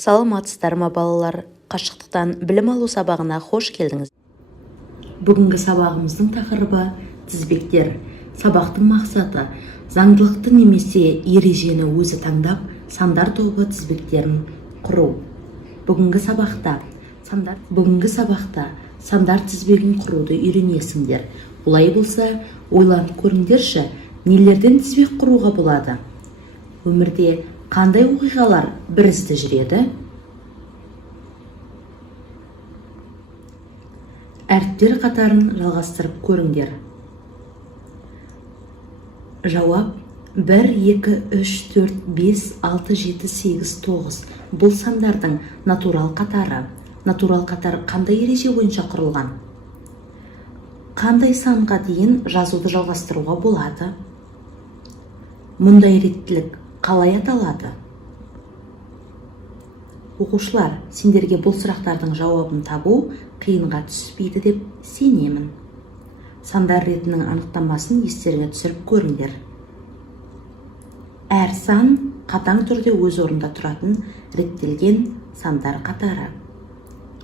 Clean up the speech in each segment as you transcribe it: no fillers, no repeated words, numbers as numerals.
Саламатсыздар ма балалар? Қашықтықтан білім алу сабағына қош келдіңіз. Бүгінгі сабағымыздың тақырыбы тізбектер. Сабақтың мақсаты заңдылықты немесе ережені өзі таңдап, сандар тобы тізбектерін құру. Бүгінгі сабақта сандар тізбегін құруды үйренесіңдер. Олай болса, ойланып көріңдерші, нелерден тізбек құруға болады? Өмірде қандай оқиғалар бірізді жүреді? Әріптер қатарын жалғастырып көріңдер. Жауап: 1, 2, 3, 4, 5, 6, 7, 8, 9. Бұл сандардың натурал қатары. Натурал қатар қандай ереже бойынша құрылған? Қандай санға дейін жазуды жалғастыруға болады? Мұндай реттілік қалай аталады? Оқушылар, сендерге бұл сұрақтардың жауабын табу қиынға түспейді деп сенемін. Сандар ретінің анықтамасын естеріңе түсіріп көріңдер. Әр сан қатаң түрде өз орнында тұратын реттелген сандар қатары.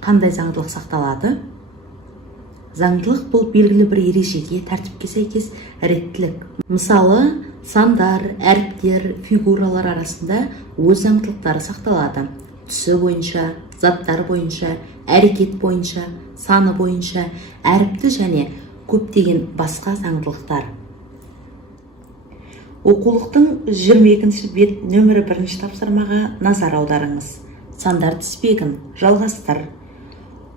Қандай заңдылық сақталады? Заңдылық бұл белгілі бір ережеге, тәртіпке сәйкес реттілік. Мысалы, сандар, әріптер, фигуралар арасында өз заңдылықтары сақталады. Түсі бойынша, заттар бойынша, әрекет бойынша, саны бойынша, әріпті және көптеген басқа заңдылықтар. Оқулықтың 22-ші бет нөмірі 1-ші тапсырмаға назар аударыңыз. Сандар тізбегін жалғастыр.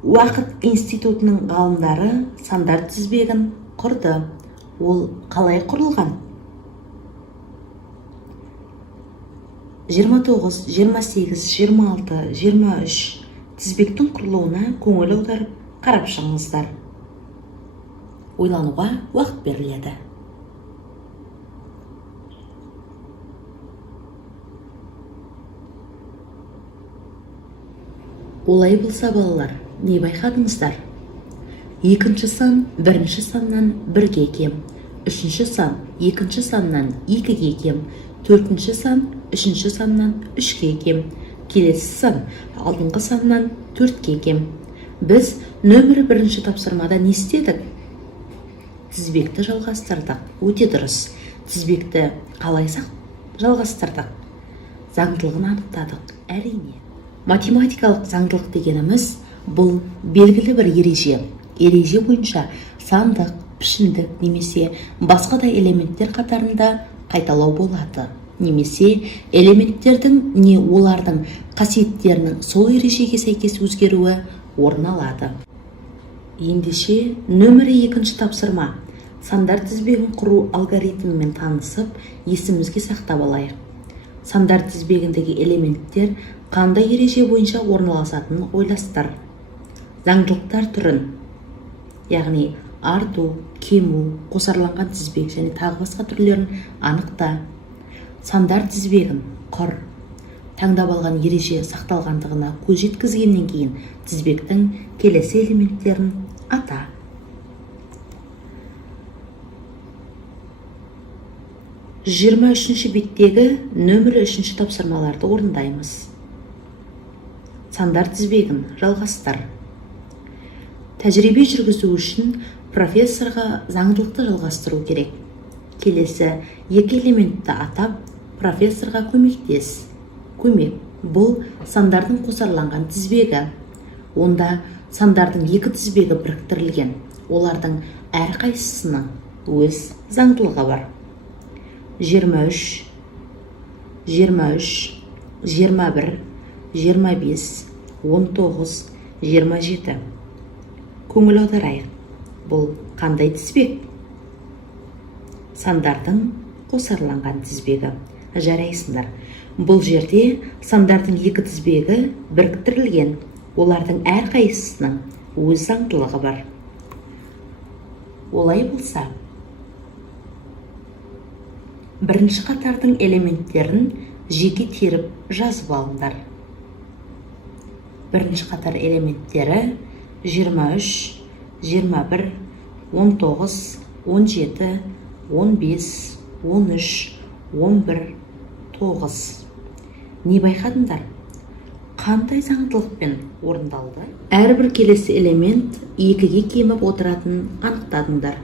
Уақыт институтының ғалымдары сандар тізбегін құрды. Ол қалай құрылған? 29, 28, 26, 23 тізбектің құрылуына көңіл аударып қарап шығыңыздар. Ойлануға уақыт беріледі. Олай болса балалар, не байқадыңыздар? Екінші сан бірінші саннан 1-ге кем, үшінші сан екінші саннан 2-ге кем, төртінші сан үшінші саннан 3-ге кем, келесі сан алдыңғы саннан 4-ге кем. Біз нөмірі 1-ші тапсырмада не істедік? Тізбекті жалғастырдық. Өте дұрыс. Тізбекті қалай жалғастырдық? Заңдылығын анықтадық. Әрине. Математикалық заңдылық дегеніміз бұл белгілі бір ереже. Ереже бойынша сандық, пішіндік немесе басқа да элементтер қатарында қайталау болады. Немесе элементтердің не олардың қасиеттерінің сол ережеге сәйкес өзгеруі орын алады. Ендеше нөмірі 2-ші тапсырма. Сандар тізбегін құру алгоритмімен танысып, есімізге сақтап алайық. Сандар тізбегіндегі элементтер қандай ереже бойынша орналасатынын ойластыр. Заңдылықтар түрін, яғни арту, кему, қосарланған тізбек және тағы басқа түрлерін анықта. Сандар тізбегін құр. Таңдап алған ереже сақталғандығына көз жеткізгеннен кейін тізбектің келесі элементтерін ата. Жиырма үшінші беттегі нөмірі 3-ші тапсырмаларды орындаймыз. Сандар тізбегін жалғастыр. Тәжірибе жүргізу үшін профессорға заңдылықты жалғастыру керек. Келесі 2 элементті атап, профессорға көмектес. Көмек бұл сандардың қосарланған тізбегі. Онда сандардың 2 тізбегі біріктірілген. Олардың әрқайсысының өз заңдылығы бар. 23, 23, 21, 25, 19, 27. Көңіл аударайық. Бұл қандай тізбек? Сандардың қосарланған тізбегі. Жарайсыңдар. Бұл жерде сандардың 2 тізбегі біріктірілген. Олардың әрқайсысының өз заңдылығы бар. Олай болса, бірінші қатардың элементтерін жеке теріп жазып алыңдар. Бірінші қатар элементтері 23, 21, 19, 17, 15, 13, 11, 9. Не байқадыңдар? қандай заңдылықпен орындалды? Әрбір келесі элемент екіге кеміп отыратынын анықтадыңдар.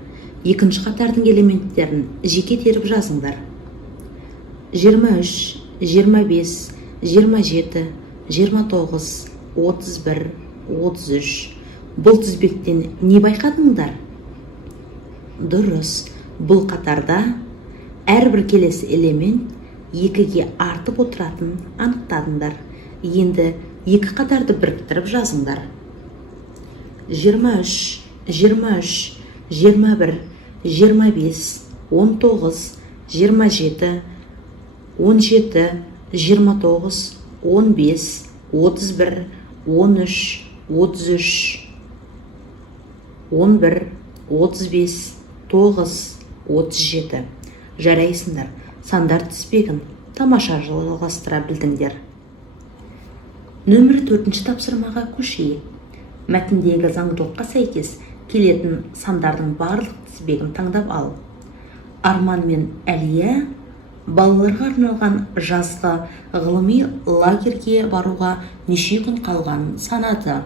Екінші қатардың элементтерін жеке теріп жазыңдар. 23, 25, 27, 29, 31, 33. Бұл тізбектен не байқадыңдар? Дұрыс, бұл қатарда әрбір келесі элемент екіге артып отыратын анықтадыңдар. Енді екі қатарды біріктіріп жазыңдар. 23, 23, 21, 25, 19, 27, 17, 29, 15, 31, 13, 33, 11, 35, 9, 37. Жарайсыңдар, сандар тізбегін тамаша жалғастыра білдіңдер. Нөмір 4-ші тапсырмаға көшейік. Мәтіндегі заңдылыққа сәйкес келетін сандардың барлық тізбегін таңдап ал. Арман мен Әлия балаларға арналған жазғы ғылыми лагерьге баруға неше күн қалғанын санады.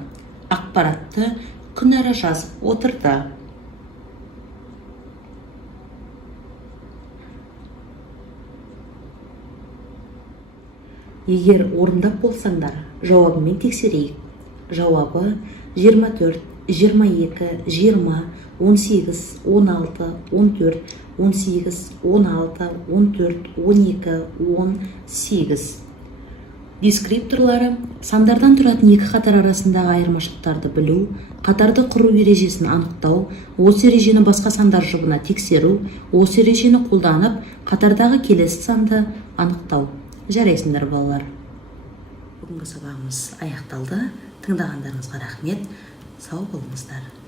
Ақпаратты күнара жазып отырды. Егер орындап болсаңдар, жауабымен тексерейік. Жауабы 24, 22, 20, 18, 16, 14, 18, 16, 14, 12, 18. Дескрипторлары сандардан тұратын екі қатар арасындағы айырмашылықтарды білу, қатарды құру ережесін анықтау, осы ережені басқа сандар жұбына тексеру, осы ережені қолданып, қатардағы келесі санды анықтау. Жарайсыңдар балалар. Бүгінгі сабағымыз аяқталды. Тыңдағандарыңызға рахмет. Сау болыңыздар.